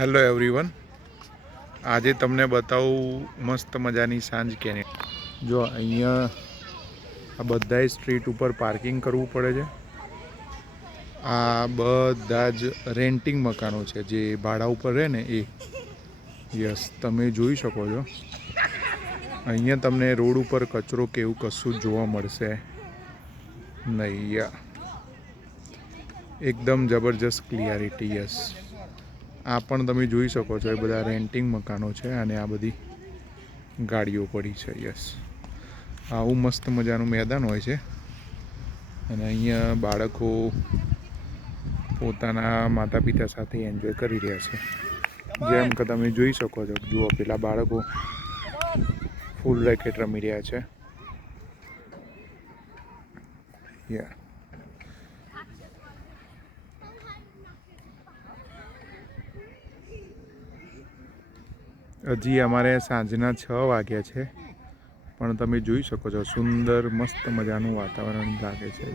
Hello everyone, આજે તમને બતાવું મસ્ત મજાની સાંજ કેને. જો અહીંયા આ બધાય સ્ટ્રીટ ઉપર પાર્કિંગ કરવું પડે છે. આ બધા જ રેન્ટિંગ મકાનો છે, જે ભાડા ઉપર રહે ને એ. યસ, તમે જોઈ શકો છો અહીંયા તમને રોડ ઉપર કચરો કે એવું કશું જ જોવા મળશે નહીં. એકદમ જબરજસ્ત ક્લિયરિટી. યસ, આ પણ તમે જોઈ શકો છો, એ બધા રેન્ટિંગ મકાનો છે અને આ બધી ગાડીઓ પડી છે. યસ, આવું મસ્ત મજાનું મેદાન હોય છે અને અહીંયા બાળકો પોતાના માતા પિતા સાથે એન્જોય કરી રહ્યા છે. જેમ કે તમે જોઈ શકો છો, જુઓ પેલા બાળકો ફૂલ રેકેટ રમી રહ્યા છે. યા હજી અમારે સાંજના 6 વાગ્યા છે, પણ તમે જોઈ શકો છો સુંદર મસ્ત મજાનું વાતાવરણ લાગે છે.